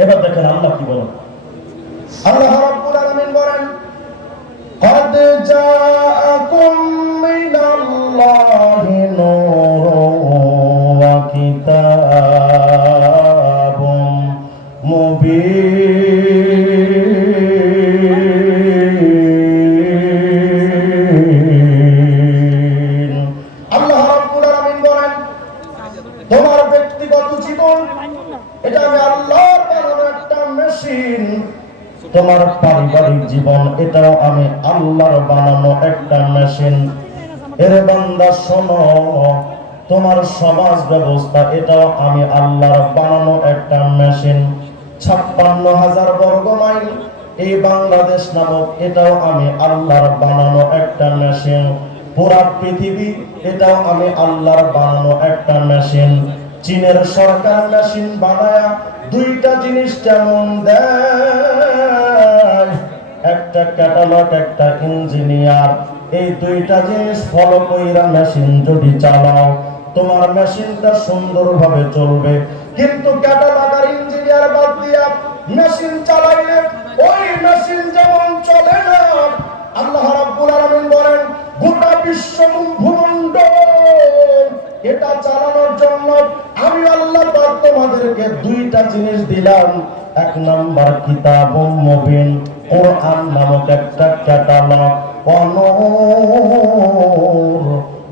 এবার দেখেন আল্লাহ কি বলেন আল্লাহ রাব্বুল আলামিন বলেন قد جاءكم من الله نور وكتاب আল্লাহর বানানো একটা মেশিন। এর বান্দা, শোনো, তোমার সমাজ ব্যবস্থা, এটাও আমি আল্লাহর বানানো একটা মেশিন। ছাপ্পান্ন হাজার বর্গ মাইল এই বাংলাদেশ নামক এটাও আমি আল্লাহর বানানো একটা মেশিন। পুরা পৃথিবী এটাও আমি আল্লাহর বানানো একটা মেশিন। চীনের সরকার মেশিন বানায়া দুইটা জিনিস কেমন দেয় একটা ক্যাটালগ, একটা ইঞ্জিনিয়ার। এই দুইটা জিনিস ফলো কইরা মেশিন যদি চালাও, তোমার মেশিনটা সুন্দরভাবে চলবে। কিন্তু ক্যাটালগ আর ইঞ্জিনিয়ার বাদ দিয়া মেশিন চালাইলে ওই মেশিন যেমন চলে না, আল্লাহ রাব্বুল আলামিন বলেন, গোটা বিশ্ব ভূমণ্ড এটা চালানোর জন্য আমি আল্লাহ তোমাদেরকে দুইটা জিনিস দিলাম। এক নাম্বার কিতাব মুবিন কোরআন নামক একটা ক্যাটালগ অনূর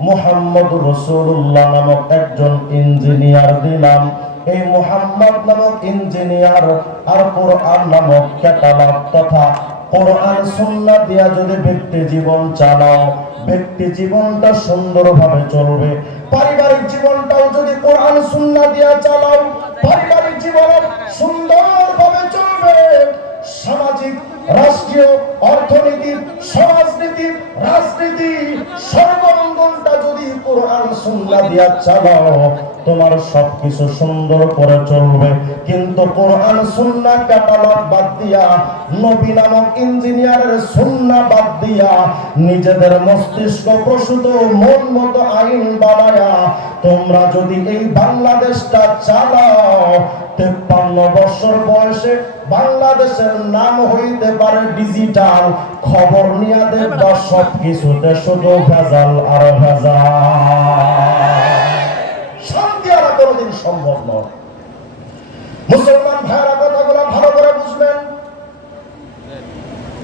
মুহাম্মদ রাসূলুল্লাহ নামক একজন ইঞ্জিনিয়ার দিলাম। এই মুহাম্মদ নামক ইঞ্জিনিয়ার আর কোরআন নামক ক্যাটালগ তথা কোরআন সুন্নাহ দিয়া যদি ব্যক্তি জীবন চালাও, ব্যক্তি জীবনটা সুন্দরভাবে চলবে। পারিবারিক জীবনটাও যদি কোরআন সুন্না দিয়া চালাও, পারিবারিক জীবন সুন্দরভাবে চলবে। সামাজিক রাষ্ট্রীয় অর্থনীতি সমাজনীতি রাজনীতি সর্বাঙ্গনটা যদি কোরআন সুন্নাহ দিয়া চালাও, তোমার সবকিছু সুন্দর করে চলবে। কিন্তু কোরআন বাদ দিয়া, নবী নামক ইঞ্জিনিয়ারের সুন্নাহ বাদ দিয়া, নিজেদের মস্তিষ্ক প্রসূত, মন মতো আইন বানায়া, তোমরা যদি এই বাংলাদেশটা চালাও, তেপ্পান্ন বছর বয়সে বাংলাদেশের নাম হইতে পারে ডিজিটাল খবর নিয়ে দেখবা কিছুতে শুধু ভেজাল আর শান্তি আর কোনোদিন সম্ভব নয়। মুসলমান ভাইয়েরা কথাগুলো ভালো করে বুঝবেন।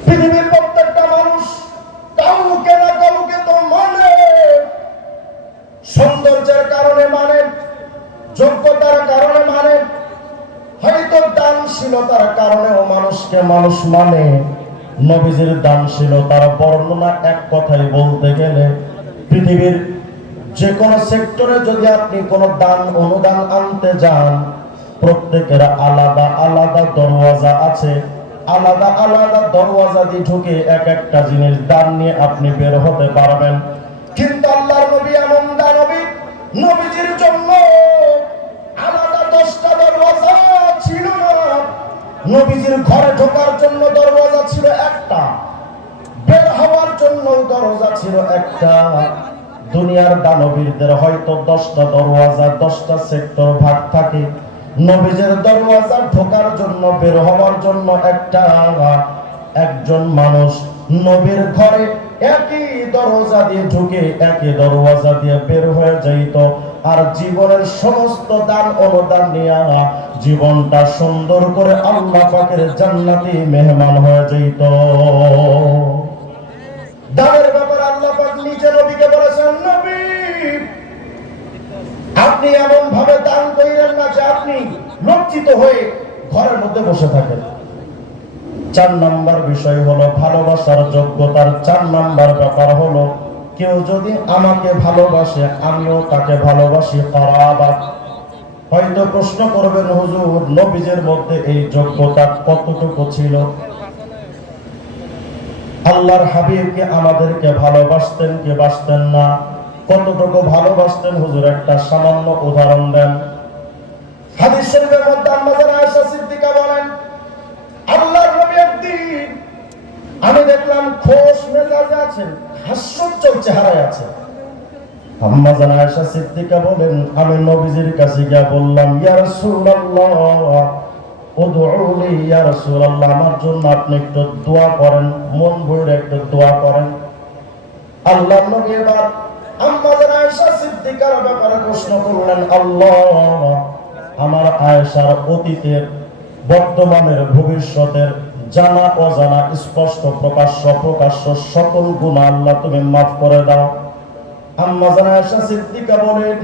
পৃথিবীর প্রত্যেকটা মানুষ কাউকে না কাউকে তো মানে। সৌন্দর্যের কারণে মানে যোগ্যতার কারণে মানে। হয়তো দানশীলতার কারণেও মানুষকে মানুষ মানে। নবীজির দানশীলতার বর্ণনা এক কথায় বলতে গেলে, পৃথিবীর যে কোনো সেক্টরে যদি আপনি কোনো দান অনুদান আনতে যান, প্রত্যেকের আলাদা আলাদা দরওয়াজা আছে। আলাদা আলাদা দরওয়াজা দিয়ে ঢুকে এক একটা জিনিস দান নিয়ে আপনি বের হতে পারবেন। কিন্তু আল্লাহর নবী এমন দানবী নবীজির জন্য। নবীজির ঘরে ঢোকার জন্য দরওয়াজা ছিল একটা। বের হওয়ার জন্য দরজা ছিল একটা। দুনিয়ার দানবীরদের হয়তো দশটা দরওয়াজা, দশটা সেক্টর ভাগ থাকে। নবীজের দরওয়াজা ঢোকার জন্য, বের হওয়ার জন্য একটা। একজন মানুষ নবীর ঘরে একই দরজা দিয়ে ঢুকে, একই দরওয়াজা দিয়ে বের হয়ে যাইত। আর জীবনের সমস্ত দান অনুদান নিয়ে জীবনটা সুন্দর করে আল্লাহ পাকের জান্নাতি মেহমান হয়ে যাইত। দানের ব্যাপারে আল্লাহ পাক নিজে নবীকে বলেছেন আপনি এমন ভাবে দান করিলেন না যে আপনি লজ্জিত হয়ে ঘরের মধ্যে বসে থাকেন। চার নাম্বার বিষয় হলো ভালোবাসার যোগ্যতার চার নাম্বার ব্যাপার হলো কেউ যদি আমাকে ভালোবাসে, আমিও তাকে ভালোবাসি করাবাত হয়তো প্রশ্ন করবেন, হুজুর, নবীজের মধ্যে এই যোগ্যতা কতটুকু ছিল? আল্লাহর হাবিবকে আমাদেরকে ভালোবাসতেন কে বাসতেন না? কতটুকু ভালোবাসতেন? হুজুর, একটা সামান্য উদাহরণ দেন। হাদিস শরীফের মধ্যে আম্মাজান আয়েশা সিদ্দিকা বলেন, আল্লাহর নবী একদিন আমি দেখলাম খোশ মেজাজে আছেন, হাস্যোজ্জ্বল চেহারায় আছে আম্মাজান আয়েশা সিদ্দিকা বলেন, আমি নবীজির কাছে গিয়ে বললাম, ইয়া রাসূলুল্লাহ, উদউলি, ইয়া রাসূলুল্লাহ, আমার জন্য আপনি একটু দোয়া করেন, মন ভরে একটু দোয়া করেন। আল্লাহ নবী এবার আম্মা জানা আয়েশা সিদ্দিকার ব্যাপারে প্রশ্ন করলেন, আল্লাহ, আমার আয়েশার অতীতের, বর্তমানের ভবিষ্যতের জানা অজানা স্পষ্ট প্রকাশ্য প্রকাশ্য সকল গুণ আল্লাহ তুমি মাফ করে দাও। আম্মা জানা আয়েশা সিদ্দিকা বলেন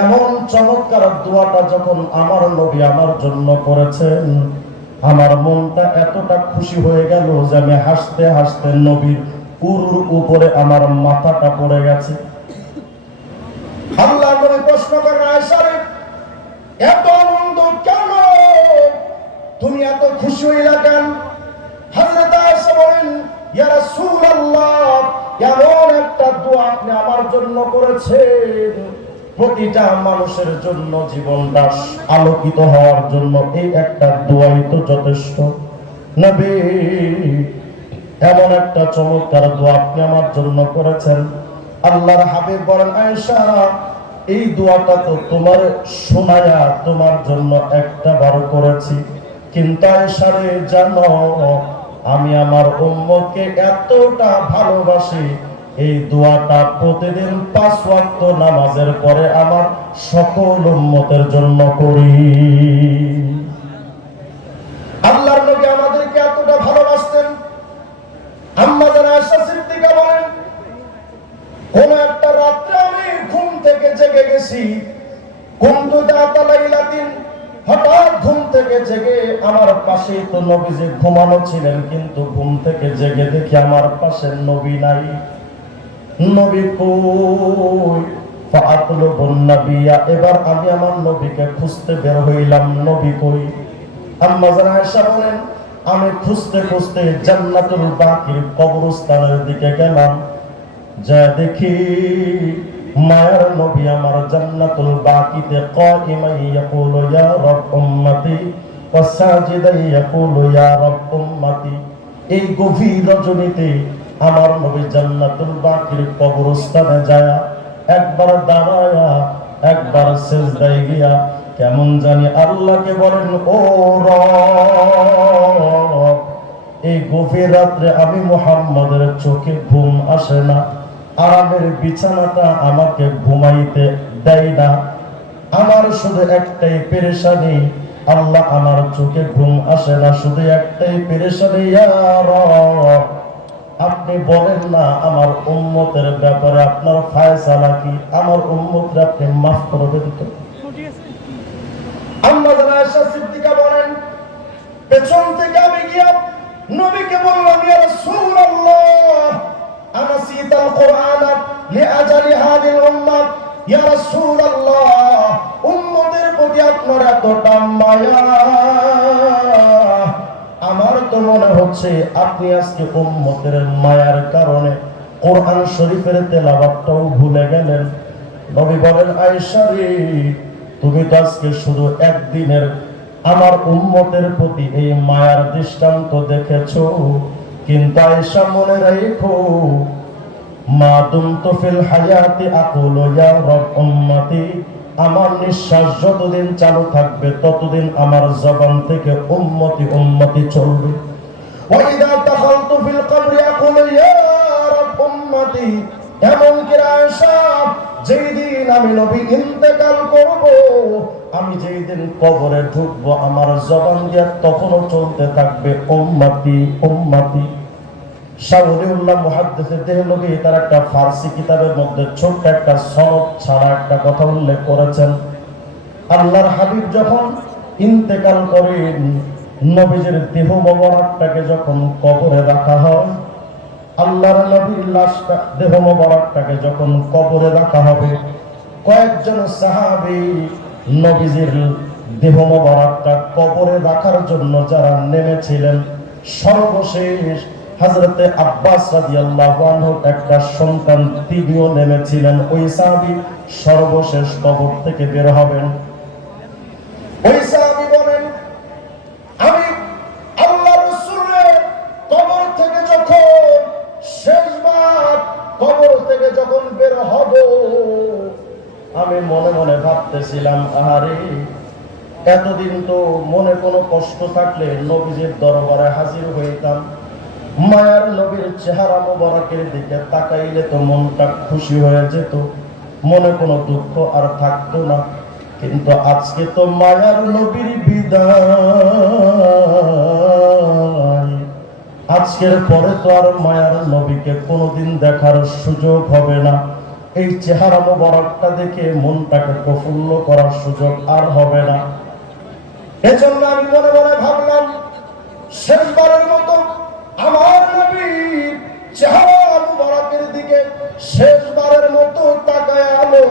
এমন চমৎকার দোয়াটা যখন আমার নবী আমার জন্য করেছেন আমার মনটা এতটা খুশি হয়ে গেল যে আমি হাসতে হাসতে নবীর উরুর উপরে আমার মাথাটা পড়ে গেছে। আল্লাহ করে প্রশ্ন করেন আয়েশা রে, এত আনন্দ কেন তুমি এত খুশি হইলা কেন? এমন একটা আমার জন্য করেছেন। মানুষের জন্য আলোকিত হওয়ার জন্য এমন একটা চমৎকার দোয়া আপনি আমার জন্য করেছেন। আল্লাহর হাবিব বলেন এই দোয়াটা তো তোমার শোনায়া তোমার জন্য একটা বার করেছি। কিন্তু আয়েশা রে জানো আমি আমার উম্মতকে এতটা ভালোবাসি, এই দোয়াটা প্রতিদিন পাঁচ ওয়াক্ত নামাজের পরে আমার সকল উম্মতের জন্য করি। আল্লাহর নবী আমাদেরকে এতটা ভালোবাসতেন। আম্মা জানা আয়েশা সিদ্দিকা বলেন, কোন একটা রাত্রে আমি ঘুম থেকে জেগে গেছি, কুন্তু দাতা লাইলাতিন হঠাৎ ঘুম থেকে জেগে আমার পাশেই তো নবীজি ঘুমানো ছিলেন, কিন্তু ঘুম থেকে জেগে দেখি আমার পাশে নবী নাই। নবী কই? এবার আমি আমার নবীকে খুঁজতে বের হইলাম, নবী কই? আম্মা আয়েশা বলেন, আমি খুঁজতে খুঁজতে জান্নাতুল বাকির কবরস্থানের দিকে গেলাম। যা দেখি মায়ের নবী আমার জান্নাতুল বাকিতে কাইমাই ইয়াকুলু ইয়া রব উম্মতি ওয়াসাজিদাই ইয়াকুলু ইয়া রব উম্মতি। এই গভীর রজনীতে আমার নবী জান্নাতুল বাকির কবরস্থানে যায় একবার দাঁড়ায়া, একবার সেজদায় গিয়া কেমন জানি আল্লাহকে বলেন, ও রব, এই গভীর রাত্রে আমি মোহাম্মদের চোখে ঘুম আসে না। আরামের বিছানাটা আমাকে ঘুমাইতে দেয় না। আমার শুধু একটাই পেরেশানি, আল্লাহ আমার চোখে ঘুম আসে না, শুধু একটাই পেরেশানি আপনি বলেন না, আমার উন্মতের ব্যাপারে আপনার ফায়সালা কি? আমার উম্মতরে আপনি মাফ করে দেন তো? সিদ্দিকা বলেন, পেছন থেকে আমি গিয়া নবীকে বললাম, ইয়া রাসূলুল্লাহ! আনা সিতাল কোরআন লিআজালি হাদিল উম্মাহ ইয়া রাসূলুল্লাহ উম্মতের প্রতি আপনার এতটা মায়া। আমার তো মনে হচ্ছে আপনি আজকে উম্মতের মায়ার কারণে কোরআন শরীফের তেলাওয়াতটাও ভুলে গেলেন। নবী বলেন, আয়েশা রে, তুমি তো আজকে শুধু একদিনের আমার উম্মতের প্রতি এই মায়ার দৃষ্টান্ত দেখেছ। কিন্তু আয়েশা মনে রেখো মা দুমতু ফিল হায়াতি আকুলু, ইয়া রব উম্মতি, আমার নিঃশ্বাস যতদিন চালু থাকবে, ততদিন আমার জবান থেকে উম্মতি উম্মতি চলবে। ওয়াইদা দাখালতু ফিল কবরি আকুলু, ইয়া রব উম্মতি এমন কি আয়েশা, যেই দিন আমি নবী ইন্তেকাল করব আমি যেই দিন কবরে ঢুকবো, আমার জবান দিয়ে তখনও চলতে থাকবে মুহাদ্দিসে দেহলভী তার একটা ফার্সি কিতাবের মধ্যে ছোট্ট একটা ছাড়া একটা কথা উল্লেখ করেছেন। আল্লাহর যখন নবীজির দেহ মোবারকটাকে যখন কবরে রাখা হয়, আল্লাহর দেহ মোবারকটাকে যখন কবরে রাখা হবে, কয়েকজন সাহাবী নবীজির দেহ মোবারকটা কবরে রাখার জন্য যারা নেমেছিলেন, সর্বশেষ হযরতে আব্বাস একটা সন্তান তিনিও নেমেছিলেন। ওই সাহাবী সর্বশেষ কবর থেকে বের হবেন। ওই সাহাবী আমি মনে মনে ভাবতেছিলাম, আহারে, এতদিন তো মনে কোনো কষ্ট থাকলে নবীজির দরবারে হাজির হইতাম। মায়ার নবীর চেহারা মোবারকের দিকে তাকাইলে তো মনটা খুশি হয়ে যেত। মনে কোনো দুঃখ আর থাকতো না। কিন্তু আজকে তো মায়ার নবীর বিদায়। আজকের পরে তো আর মায়ার নবীকে কোনোদিন দেখার সুযোগ হবে না। এই চেহারা মোবারকটা দেখে মনটাকে প্রফুল্ল করার সুযোগ আর হবে না। এজন্য আমি মনে মনে ভাবলাম, শেষবারের মতো আমার নবীর চেহারা মুবারকের দিকে শেষবারের মতো তাকায় আলো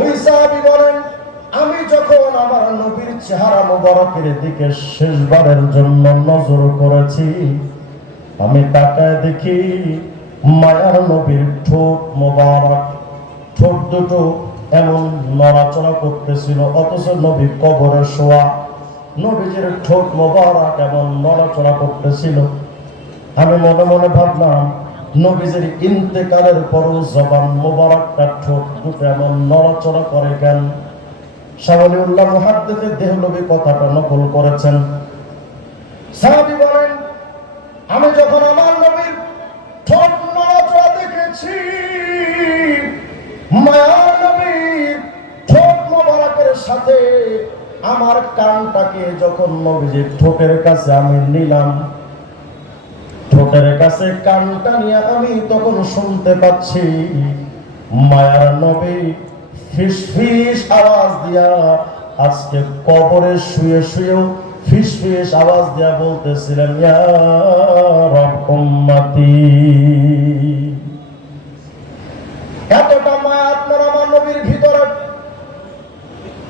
ওই সাহাবী বলেন, আমি যখন আমার নবীর চেহারা মুবারকের দিকে শেষবারের জন্য নজর করেছি, আমি তাকায় দেখি মায়ার নবীর ঠোঁট মোবারক। ঠোঁট দুটো এমন নড়াচড়া করতেছিল, অথচ নবী কবরে শোয়া। নবীজির ঠোঁট মোবারক এমন নড়াচড়া করতেছিল। আমি মনে মনে ভাবলাম, নবীজির ইন্তেকালের পরও জবান মোবারকটা ঠোঁট দুটো এমন নড়াচড়া করে কেন? শাহলিউল্লাহ মুহাদ্দিসের দেহলবী কথাটা নকল করেছেন। সাহাবী বলেন, আমি যখন আমার সাথে আমার কানটাকে যখন নবীজির ঠোঁটের কাছে আমি নিলাম, ঠোঁটের কাছে কানটা নিয়ে আমি তখন শুনতে পাচ্ছি, মায়ার নবী ফিস ফিস আওয়াজ দিয়া আজকে কবরে শুয়ে শুয়েও ফিস ফিস আওয়াজ দিয়া বলতেছিলেন, ইয়া রব উম্মতি এতটা মায়া আপনার আমার নবীর ভিতরে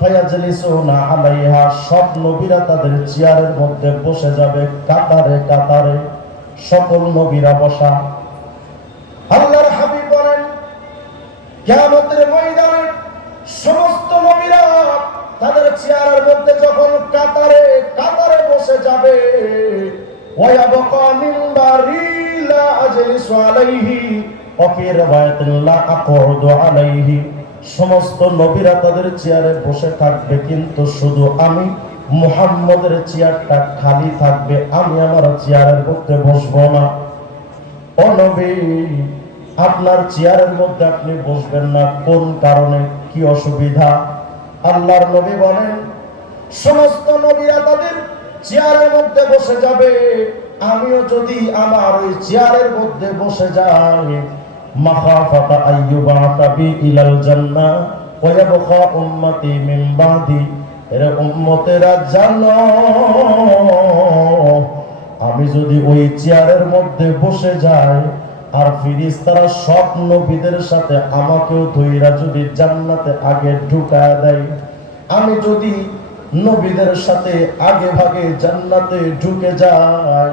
ফায়াজলিসুনা আলাইহা, সব নবীরা তাদের চেয়ারের মধ্যে বসে যাবে, কাতারে কাতারে সকল নবীরা বসা। আল্লাহর হাবিব বলেন, কিয়ামতের ময়দানে সমস্ত নবীরা তাদের চেয়ারের মধ্যে যখন কাতারে কাতারে বসে যাবে, ওয়ায়াবকা লা আজলিসু আলাইহি ওয়া ফি riwayatin লা আকুদু আলাইহি। সমস্ত নবীরা তাদের চেয়ারে বসে থাকবে, কিন্তু শুধু আমি, মুহাম্মদের চেয়ারটা খালি থাকবে, আমি আমার চেয়ারের মধ্যে বসবো না। ও নবী, আপনার চেয়ারের মধ্যে আপনি বসবেন না, কোন কারণে? কি অসুবিধা? আল্লাহর নবী বলেন, সমস্ত নবীরা তাদের চেয়ারের মধ্যে বসে যাবে। আমিও যদি আমার ওই চেয়ারের মধ্যে বসে যাই আইয়ুবাতা বি ইলাল জান্নাহ ওয়া ইয়াবকা উম্মতি মিন বাদি। এরা উম্মতেরা জানো, আমি যদি ওই চেয়ারের মধ্যে বসে যাই, আর ফিরিস্তারা সব নবীদের সাথে আমাকেও ধইরা যদি জান্নাতে আগে ঢুকায় দেয়, আমি যদি নবীদের সাথে আগে ভাগে জান্নাতে ঢুকে যাই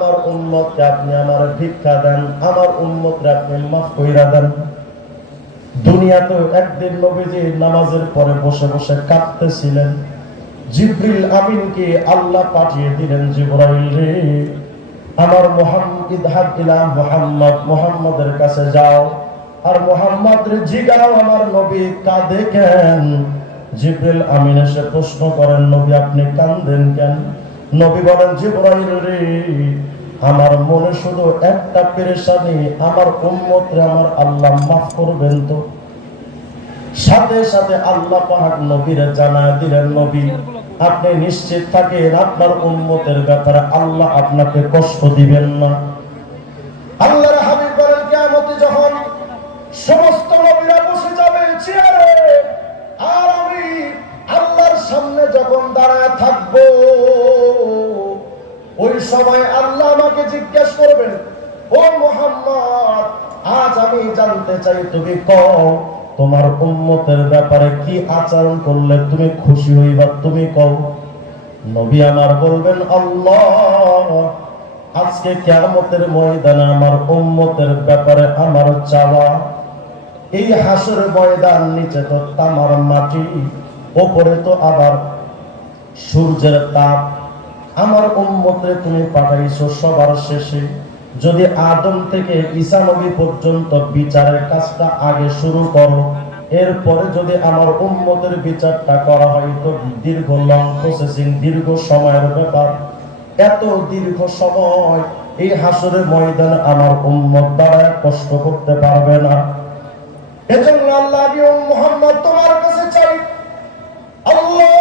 আমার উম্মতকে আপনি আমার ভিক্ষা দেন, আমার উম্মতকে আপনি মাফ কইরা দেন। দুনিয়াতে একদিন নবীজি নামাজের পরে বসে বসে কাঁদতেছিলেন। জিব্রিল আমিনকে আল্লাহ পাঠিয়ে দিলেন, জিব্রাইল রে, আমার মোহাম্মদ, ইদহাব ইলা মোহাম্মদ, মোহাম্মদের কাছে যাও। আর মোহাম্মদ রে জিগাও আমার নবী, কাঁদে কেন? জিব্রিল আমিন এসে প্রশ্ন করেন, নবী, আপনি কান্দেন কেন? নবী বলেন, জিব্রাইল রে আমার মনে শুধু একটা পেরেশানি, আমার উম্মতরে আমার আল্লাহ মাফ করবেন তো। সাথে সাথে আল্লাহ পাহাড় নবীরে জানায় দিলেন, নবী, আপনি নিশ্চিত থাকেন আপনার উন্মতের ব্যাপারে আল্লাহ আপনাকে কষ্ট দিবেন না। আমি জানতে চাই, তুমি কও, তোমার উম্মতের ব্যাপারে কি আচরণ করলে তুমি খুশি হইবা তুমি কও? নবী আমার বলবেন, আল্লাহ, আজকে কিয়ামতের ময়দানে আমার উম্মতের ব্যাপারে আমার চাওয়া, এই হাসর ময়দান নিচে তো তামার মাটি, ওপরে তো আবার সূর্যের তাপ। আমার উম্মতে তুমি পাঠাইছো সবার শেষে। যদি আদম থেকে ঈসা নবী পর্যন্ত বিচারের কাজটা আগে শুরু করো, এরপরে যদি আমার উম্মতের বিচারটা করা হয়, তো দীর্ঘ লং প্রসেসিং দীর্ঘ সময়ের ব্যাপার। এত দীর্ঘ সময় এই হাসরের ময়দানে আমার উম্মত দ্বারা কষ্ট করতে পারবে না। এজন্য আল্লাহ মুহাম্মদ তোমার কাছে চাই, আল্লাহ,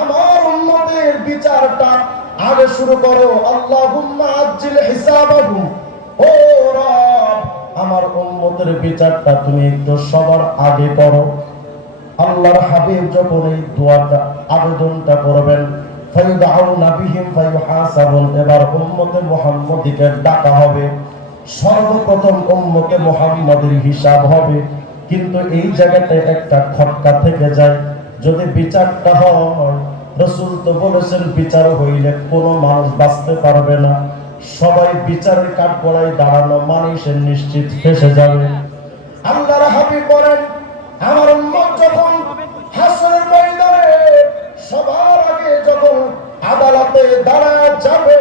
আমার উম্মতের বিচারটা আগে শুরু করো। আল্লাহুম্মা আজ্জিল হিসাবাহুম ও রব, আমার উম্মতের বিচারটা তুমি একটু সবার আগে করো। আল্লাহর হাবিব যখন এই দোয়াটা, আবেদনটা করবেন, ফায়ুদাউনা বিহিম ফায়ুহাসাবুন, এবার উম্মতে মুহাম্মদীকে ডাকা হবে। সর্বপ্রথম উম্মতে মুহাম্মদের হিসাব হবে। কিন্তু এই জায়গাতে একটা খটকা থেকে যায়। যদি বিচারটা হয় রসুল তো বলেছেন বিচার হইলে কোনো মানুষ বাঁচতে পারবে না সবাই বিচারের কাঠ পড়ায় দাঁড়ানো মানুষের নিশ্চিত ফেসে যাবে আল্লাহর হাবিব বলেন আমার উম্মত যখন হাসরের ময়দানে সবার আগে যখন আদালতে দাঁড়ায় যাবে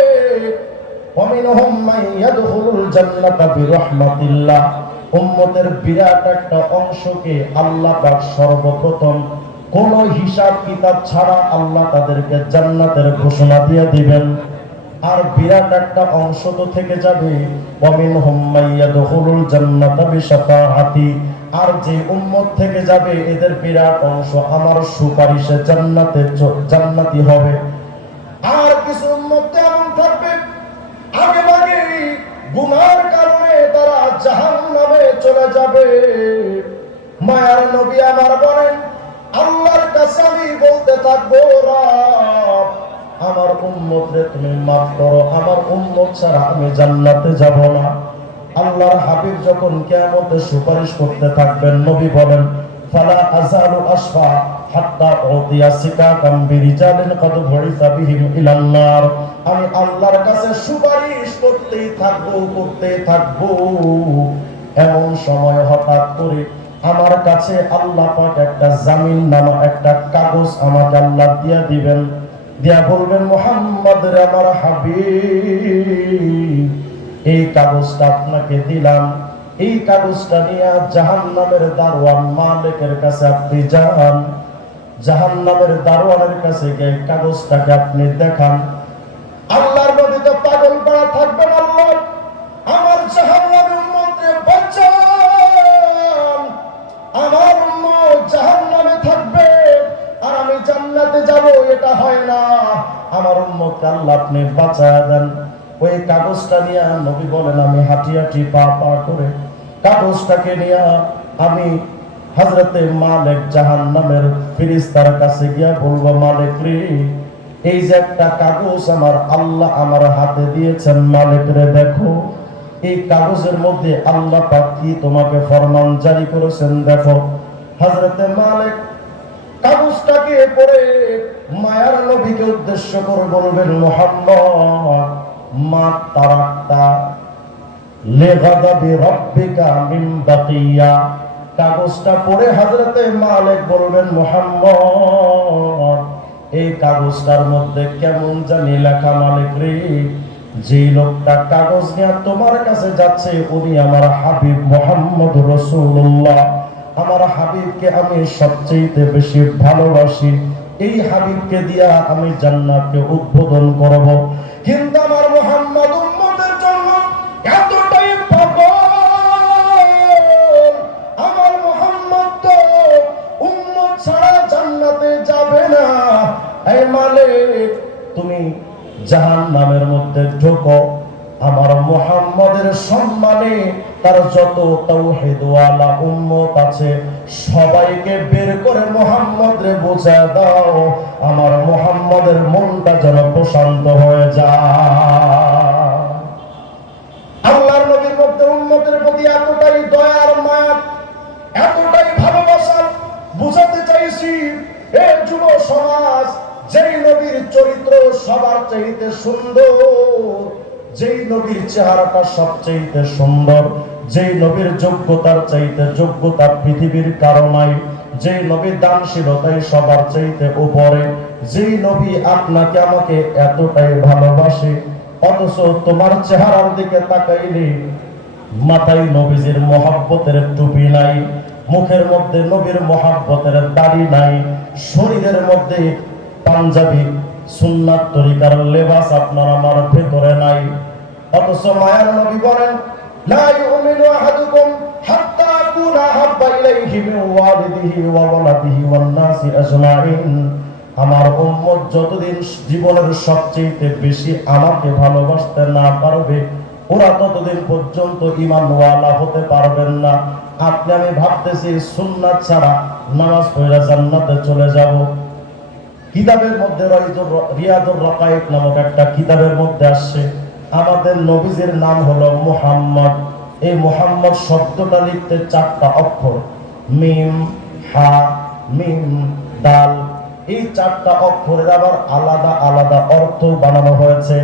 ومنهم من يدخل الجنة برحمة الله উম্মতের বিরাট একটা অংশকে আল্লাহ পাক সর্বপ্রথম কোন হিসাব কিতাব ছাড়া আল্লাহ তাদেরকে জান্নাতের ঘোষণা দিয়ে দিবেন। আর বিরাট একটা অংশ তো থেকে যাবে। ওয়ামিন হুম্মাইয়া দখুলুল জান্নাতা বিশাফাআতি আর যে উম্মত থেকে যাবে, এদের বিরাট অংশ আমার সুপারিশে জান্নাতে জান্নাতি হবে। আর কিছু উম্মত এমন থাকবে আগে ভাগে গুনার কারণে তারা জাহান্নামে চলে যাবে। মায়ার নবী আমার বলেন আল্লাহর কাছে আমি বলতে থাকব আমার উম্মতরে তুমি মাফ করো। আমার উম্মত ছাড়া আমি জান্নাতে যাব না। আল্লাহর হাবিব যখন কিয়ামতে সুপারিশ করতে থাকবেন, নবী বলেন, ফালা আযালু আশফা হাত্তা উতিয়া সিকাকাম বিরিজালিন কদ ভরিসা বিহিম ইলান নার। আমি আল্লাহর কাছে সুপারিশ করতেই থাকব করতেই থাকব। এমন সময় হঠাৎ করে আমার কাছে আল্লাহ পাক একটা জামিন নামা একটা কাগজ আমাকে আল্লাহ দিয়া দিবেন। দিয়া বলবেন, মোহাম্মদ আমার হাবিব, এই কাগজটা আপনাকে দিলাম। এই কাগজটা নিয়ে জাহান নামের দারোয়ান মালিকের কাছে আপনি যান। জাহান নামের দারোয়ানের কাছে গিয়ে কাগজটাকে আপনি দেখান। আল্লাহর নবী তো পাগল করা থাকবেন আল্লাহ জান্নাতে যাব, এটা হয় না। আমার উম্মতকে আল্লাহ আপনি বাঁচায় দেন। ওই কাগজটা নিয়ে নবী বলেন, আমি হাঁটি হাঁটি পা পা করে কাগজটাকে নিয়ে আমি হজরতে মালিক জাহান্নামের ফিরিস্তার কাছে গিয়া বলব, মালিক রে, এই যে একটা কাগজ আমার আল্লাহ আমার হাতে দিয়েছেন, মালিক রে, দেখো, এই কাগজের মধ্যে আল্লাহ পাক কি তোমাকে ফরমান জারি করেছেন, দেখো। হজরতে মালিক কাগজটাকে পড়ে মায়ার নবীকে উদ্দেশ্য করে বলবেন, মোহাম্মদ মা তারাক্তা লেগাদাবি রব্বিকা মিন বাকিয়া কাগজটা পড়ে হযরতে মালিক বলবেন, মোহাম্মদ, এই কাগজটার মধ্যে কেমন জানি লেখা মালিক রে। যে লোকটা কাগজ নিয়ে তোমার কাছে যাচ্ছে, উনি আমার হাবিব মোহাম্মদ রসুল্লাহ আমার হাবিবকে আমি সবচেয়ে বেশি ভালোবাসি। এই হাবিবকে দিয়া আমি জান্নাতকে উদ্বোধন করব। কিন্তু আমার মোহাম্মদ তার যত তাওহীদওয়ালা উম্মত আছে, সবাইকে বের করে মুহাম্মদরে বোঝা দাও, আমার মুহাম্মদের মনটা যেন প্রশান্ত হয়ে যায়। আল্লাহর নবীর মধ্যে উম্মতের প্রতি এতটাই দয়ার মায়া, এতটাই ভালোবাসা বুঝাতে চাইছি, এ যুব সমাজ, যেই নবীর চরিত্র সবার চাইতে সুন্দর যেই নবীর চেহারাটা সবচাইতে সুন্দর, যেই নবীর যোগ্যতার চাইতে যোগ্যতা পৃথিবীর কারণাই যেই নবীর দানশীলতায় সবার চাইতে উপরে, যেই নবী আপনাকে আমাকে এতটাই ভালোবাসে, অথচ তোমার চেহারার দিকে তাকাইলে মাথায় নবীজির মহাব্বতের টুপি নাই, মুখের মধ্যে নবীর মহাব্বতের দাড়ি নাই, শরীরের মধ্যে পাঞ্জাবি সুন্নাত তরিকার লেবাস আপনার আমার ভেতরে নাই। অথচ মায়ার নবী বলেন, লা ইউমিনু আহাদুকুম হাত্তা আকুনা হাব্বা ইলাইহি মিন ওয়ালিদিহি ওয়া ওয়ালাদিহি ওয়ান নাসি আজমাইন। আমার উম্মত যতদিন জীবনের সবচেয়ে বেশি আমাকে ভালোবাসতে না পারবে, ওরা ততদিন পর্যন্ত ইমানওয়ালা হতে পারবেন না। আপনি, আমি ভাবতেছি সুন্নাত ছাড়া নামাজ পড়া জান্নাতে চলে যাব। কিতাবের মধ্যে রিয়াদুর রাকায়েক নামক একটা কিতাবের মধ্যে আসছে। আমাদের নবীজির নাম হলো মুহাম্মদ। এই মুহাম্মদ শব্দটা লিখতে চারটা অক্ষর। মিম, হা, মিম, দাল। এই চারটা অক্ষরের আবার আলাদা আলাদা অর্থ বানানো হয়েছে।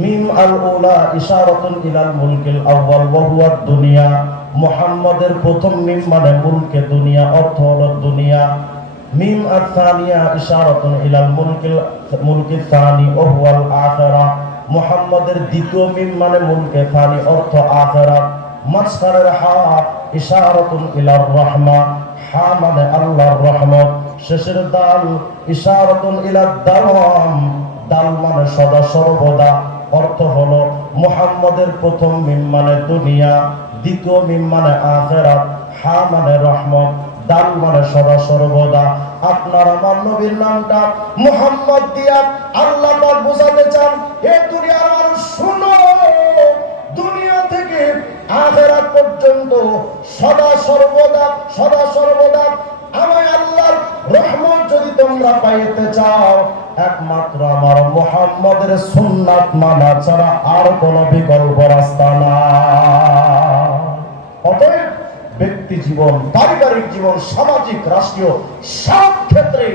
মিম আল উলা ইশারাতুন ইলাল মুলকিল আউয়াল ওয়া হুয়া দুনিয়া। মুহাম্মাদের প্রথম মিম মানে মুলকে দুনিয়া, অর্থ হলো দুনিয়া। মিম আর সানিয়া ইশারাতুন ইলাল মুলকিল, মুলকি সানি ওয়া হুয়াল আখিরা মুহাম্মাদের দ্বিতীয় মিম মানে মুলকে সানি, অর্থ আখিরাত মাঝখানের হা ইশারাতুন ইলার রহমা, হা মানে আল্লাহর রহমত। শেষের দাল ইশারাতুন ইলাদ দাওয়াম, দাল মানে সদা সর্বদা। অর্থ হলো মুহাম্মদের প্রথম মিম মানে দুনিয়া, দ্বিতীয় মিম মানে আখেরাত হা মানে রহমত। দাল মানে সদা সর্বদা। আপনার আমার নবীর নামটা মুহাম্মদ দিয়া আল্লাহ পাক চান, এ দুনিয়ার মানুষ শুনো, দুনিয়া থেকে আখেরাত পর্যন্ত সদা সর্বদা সদা সর্বদা আমায় আল্লাহর রহমত যদি তোমরা পাইতে চাও, একমাত্র আমার মুহাম্মদের সুন্নাত মানা ছাড়া আর কোনো বিকল্প রাস্তা না অতএব ব্যক্তি জীবন, পারিবারিক জীবন, সামাজিক, রাষ্ট্রীয়, সব ক্ষেত্রে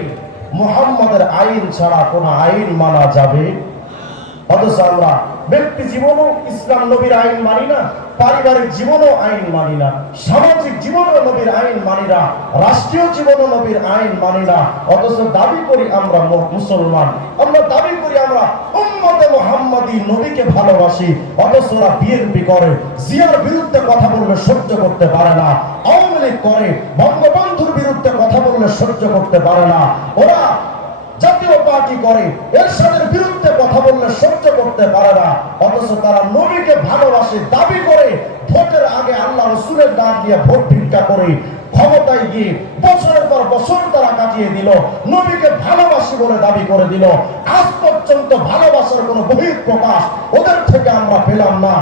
মুহাম্মদের আইন ছাড়া কোনো আইন মানা যাবে। অথচ আমরা ব্যক্তি জীবনও ইসলাম নবীর আইন মানি না, পারিবারিক জীবনও আইন মানি না, সামাজিক জীবনও নবীর আইন মানি না, রাষ্ট্রীয় জীবনও নবীর আইন মানি না। অথচ দাবি করি আমরা মুসলমান, আমরা দাবি মোহাম্মদী নবীকে ভালোবাসি, অথচ ওরা বিএনপি করে। জিয়ার বিরুদ্ধে কথা বললে সহ্য করতে পারে না। আওয়ামী লীগ করে, বঙ্গবন্ধুর বিরুদ্ধে কথা বললে সহ্য করতে পারে না। ওরা জাতীয় পার্টি করে, এরশাদের বিরুদ্ধে কথা বললে সহ্য করতে পারে না। অথচ তারা নবীকে ভালোবাসে, দাবি করে, ভোটের আগে আল্লাহ রসুলের ডাক দিয়ে ভোট ভিক্ষা করে, ক্ষমতায় গিয়ে বছরের পর বছর তারা কাটিয়ে দিল, নবীকে ভালোবাসি বলে দাবি করে দিল। আজ পর্যন্ত ভালোবাসার কোনো বহির প্রকাশ ওদের থেকে আমরা পেলাম না।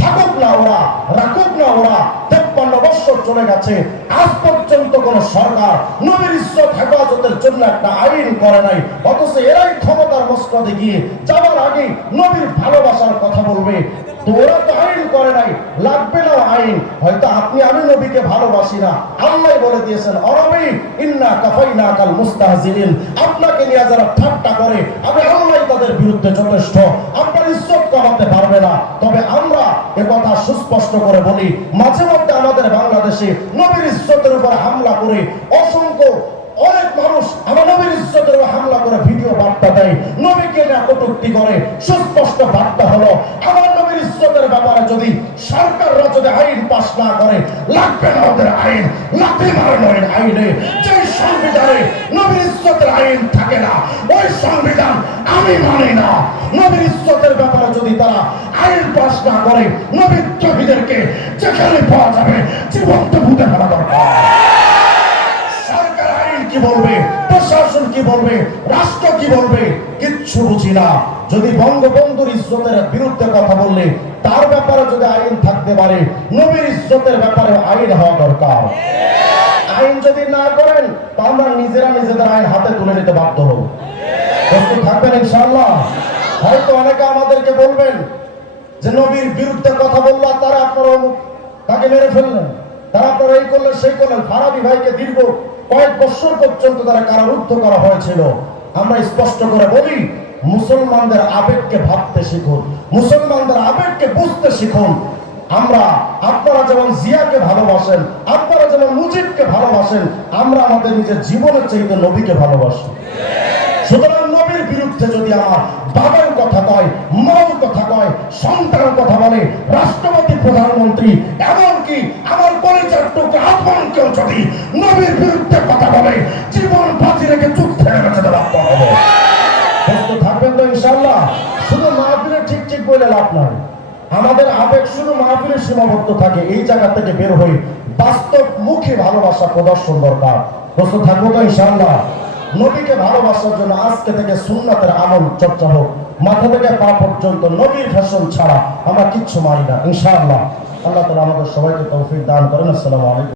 থাকুক না ওরা, রাখুক না ওরা, তেপ্পান্ন বছর চলে গেছে, আজ পর্যন্ত কোন সরকার নবীর ইজ্জত, হেফাজতের জন্য একটা আইন করে নাই। অথচ এরাই ক্ষমতার মস্তদে গিয়ে যাওয়ার আগে নবীর ভালোবাসার কথা বলবে। তো আইন করে নাই, লাগবে না আইন। হয়তো আপনি, আমি নবীকে ভালোবাসি না। আল্লাহ বলে দিয়েছেন, অরবি, ইন্না কাল আপনাকে নিয়ে যারা ঠাট্টা করে, আমি আল্লাহ তাদের বিরুদ্ধে যথেষ্ট। আপনার ইজ্জত কমাতে পারবে না। তবে আমরা এ কথা সুস্পষ্ট করে বলি, মাঝে মধ্যে আমাদের বাংলাদেশে নবীর ইজ্জতের উপর হামলা করে অসংখ্য অনেক মানুষ আমার নবীর ইজ্জতের হামলা করে ভিডিও বার্তা দেয়। নবীকে না কটূক্তি করে, সুস্পষ্ট বার্তা হলো, আমার নবীর ইজ্জতের ব্যাপারে যদি সরকাররা যদি আইন পাস না করে, লাগবে না ওদের আইন লাথি মারানোর আইনে। যে সংবিধানে নবীর ইজ্জতের আইন থাকে না, ওই সংবিধান আমি মানি না। নবীর ইজ্জতের ব্যাপারে যদি তারা আইন পাস না করে, নবীর জহিদেরকে যেখানে পাওয়া যাবে, জীবন্ত ভূতে ফেলা দরকার। কি বলবে? প্রশাসন কি বলবে? রাষ্ট্র কি বলবে? কিচ্ছু বুঝি না। যদি বঙ্গবন্ধু বন্ধুর ইজ্জতের বিরুদ্ধে কথা বললে, তার ব্যাপারে যদি আইন থাকতে পারে, নবীর ইজ্জতের ব্যাপারে আইন হওয়া দরকার। আইন যদি না করেন, তো আমরা নিজেরা নিজেদের আইন হাতে তুলে নিতে বাধ্য হব। প্রস্তুত থাকবেন ইনশাআল্লাহ? হয়তো অনেকে আমাদেরকে বলবেন যে, নবীর বিরুদ্ধে কথা বলল তারা আপনার তাকে মেরে ফেললেন, তারা আপনারা এই করলেন, সেই করলেন। ফারাবি ভাইকে দীর্ঘ কয়েক বছর পর্যন্ত তারা কারারুদ্ধ করা হয়েছিল। আমরা স্পষ্ট করে বলি, মুসলমানদের আবেগকে ভাবতে শিখুন, মুসলমানদের আবেগকে বুঝতে শিখুন। আমরা, আপনারা যেমন জিয়াকে ভালোবাসেন, আপনারা যেমন মুজিবকে ভালোবাসেন, আমরা আমাদের নিজের জীবনের চাইতে নবীকে ভালোবাসি। সুতরাং বিরুদ্ধে যদি আমার বাবার কথা কয়, মার কথা কয়, সন্তানের কথা বলে, রাষ্ট্রপতি, প্রধানমন্ত্রী, এমনকি আমার পরিচয় টুকরা আপন কেউ যদি নবীর বিরুদ্ধে কথা বলে, জীবন বাজি রেখে যুদ্ধে নেমে যেতে বাধ্য হবে। থাকবেন তো ইনশাল্লাহ শুধু মাহফিলে ঠিক ঠিক বলে লাভ নয়। আমাদের আবেগ শুধু মাহফিলের সীমাবদ্ধ থাকে, এই জায়গা থেকে বের হয়ে বাস্তব মুখী ভালোবাসা প্রদর্শন দরকার। প্রস্তুত থাকব তো ইনশাল্লাহ নবীকে ভালোবাসার জন্য আজকে থেকে সুন্নাতের আমল চর্চা হোক। মাথা থেকে পা পর্যন্ত নবীর ফ্যাশন ছাড়া আমরা কিচ্ছু মানি না, ইনশাআল্লাহ। আল্লাহ তালা আমাদের সবাইকে তৌফিক দান করেন। আসসালামু আলাইকুম।